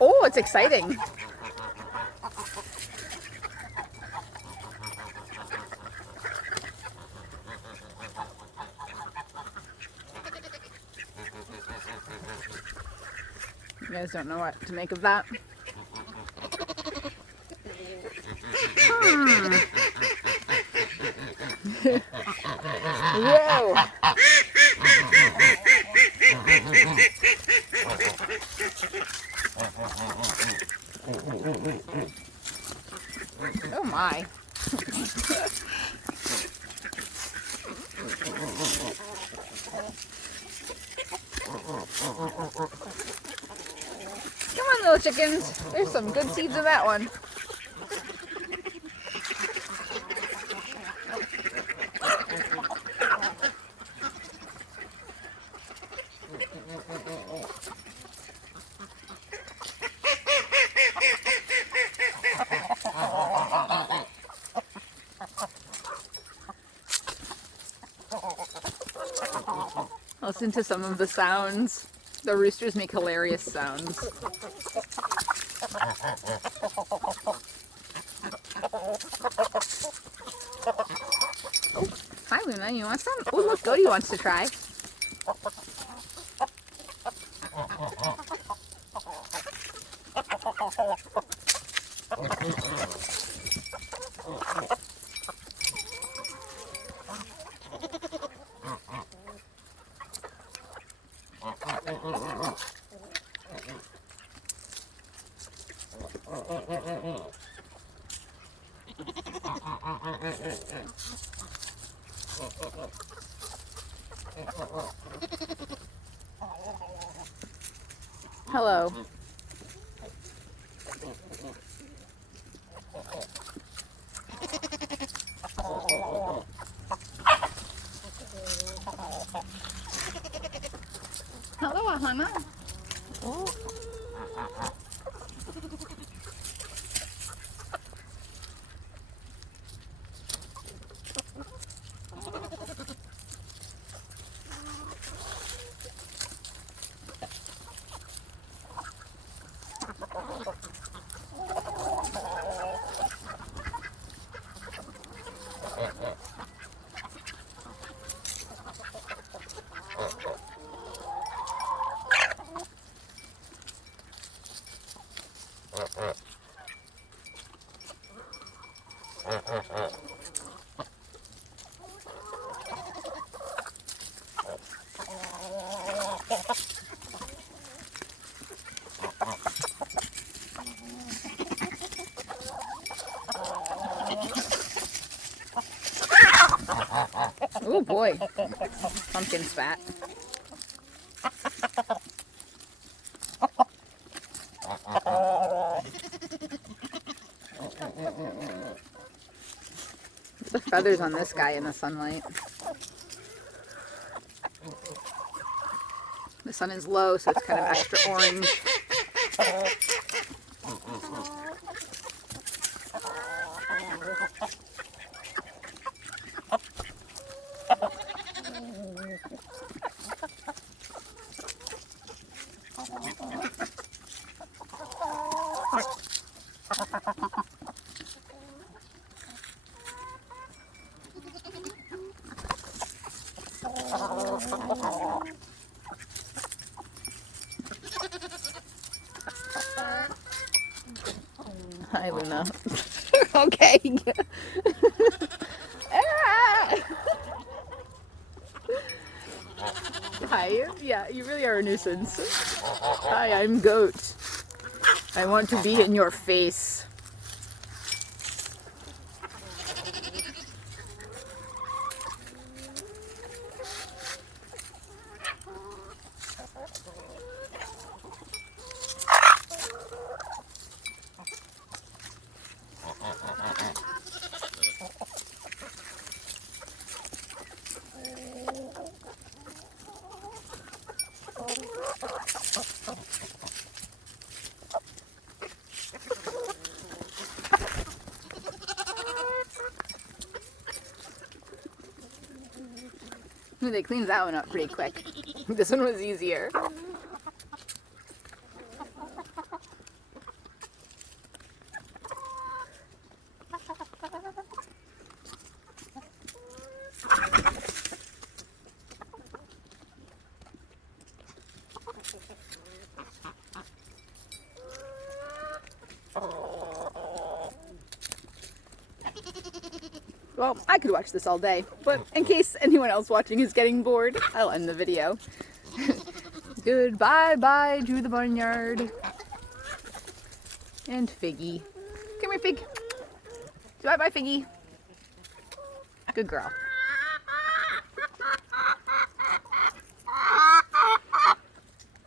Oh, it's exciting. You guys don't know what to make of that? Whoa! Oh my. Come on, little chickens. There's some good seeds in that one. Listen to some of the sounds. The roosters make hilarious sounds. Oh, hi Luna, you want some? Oh look, Goaty wants to try. Hello. Hello, Ahana. Oh boy, pumpkin spat. The feathers on this guy in the sunlight. The sun is low, so it's kind of extra orange. Hi, Luna. Okay. Hi. Yeah, you really are a nuisance. Hi, I'm Goat. I want to be in your face. Ooh, they cleaned that one up pretty quick. This one was easier. Well, I could watch this all day, but in case anyone else watching is getting bored, I'll end the video. Goodbye, bye to the barnyard. And Figgy. Come here, Fig. Bye-bye, Figgy. Good girl.